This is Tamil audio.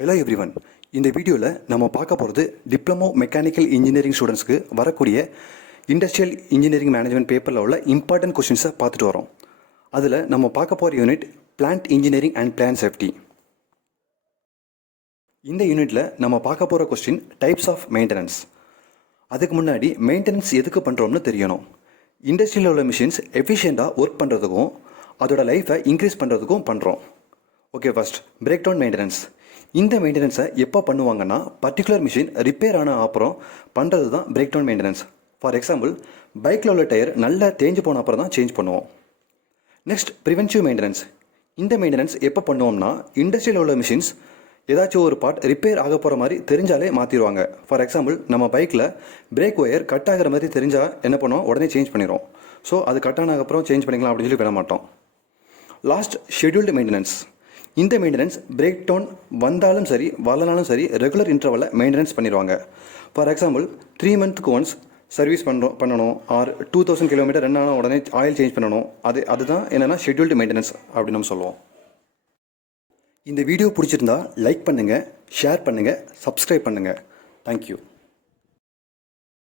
Hello everyone. இந்த வீடியோவில் நம்ம பார்க்க போகிறது டிப்ளமோ மெக்கானிக்கல் இன்ஜினியரிங் ஸ்டூடெண்ட்ஸ்க்கு வரக்கூடிய இண்டஸ்ட்ரியல் இன்ஜினியரிங் மேனேஜ்மெண்ட் பேப்பரில் உள்ள இம்பார்ட்டன்ட் கொஸ்டின்ஸை பார்த்துட்டு வரோம். அதில் நம்ம பார்க்க போகிற unit plant engineering and plan safety. இந்த யூனிட்டில் நம்ம பார்க்க போகிற கொஸ்டின் டைப்ஸ் ஆஃப் மெயின்டெனன்ஸ். அதுக்கு முன்னாடி மெயின்டெனன்ஸ் எதுக்கு பண்ணுறோம்னு தெரியணும். இண்டஸ்ட்ரியில் உள்ள மிஷின்ஸ் எஃபிஷியண்ட்டாக ஒர்க் பண்ணுறதுக்கும் அதோட லைஃப்பை இன்க்ரீஸ் பண்ணுறதுக்கும் பண்ணுறோம். Okay, first breakdown maintenance. இந்த மெயின்டெனன்ஸை எப்போ பண்ணுவாங்கன்னா பர்டிகுலர் மிஷின் ரிப்பேர் ஆன அப்புறம் பண்ணுறது தான் breakdown maintenance. For example, பைக்கில் உள்ள டயர் நல்லா தேஞ்சு போன அப்புறம் தான் சேஞ்ச் பண்ணுவோம். Next preventive maintenance. இந்த மெயின்டெனன்ஸ் எப்போ பண்ணுவோம்னா இண்டஸ்ட்ரியில் உள்ள மிஷின்ஸ் ஏதாச்சும் ஒரு பார்ட் ரிப்பேர் ஆக போகிற மாதிரி தெரிஞ்சாலே மாற்றிடுவாங்க. ஃபார் எக்ஸாம்பிள், நம்ம பைக்கில் பிரேக் ஒயர் கட் ஆகிற மாதிரி தெரிஞ்சால் என்ன பண்ணுவோம், உடனே சேஞ்ச் பண்ணிடுவோம். ஸோ அது கட் ஆன அப்புறம் சேஞ்ச் பண்ணிக்கலாம் அப்படின்னு சொல்லி விட மாட்டோம். Last scheduled maintenance. இந்த மெயின்டெனன்ஸ் பிரேக் டவுன் வந்தாலும் சரி வரலனாலும் சரி ரெகுலர் இன்டர்வலில் மெயின்டெனன்ஸ் பண்ணிடுவாங்க. ஃபார் எக்ஸாம்பிள், 3 மந்த்துக்கு ஒன்ஸ் சர்வீஸ் பண்ணணும், ஆர் 2000 கிலோமீட்டர் ரன் ஆனால் உடனே ஆயில் சேஞ்ச் பண்ணணும். அதுதான் என்னென்னா ஷெட்யூல்டு மெயின்டெனன்ஸ் அப்படின்னு நம்ம சொல்லுவோம். இந்த வீடியோ பிடிச்சிருந்தா லைக் பண்ணுங்கள், ஷேர் பண்ணுங்கள், சப்ஸ்கிரைப் பண்ணுங்கள். தேங்க்யூ.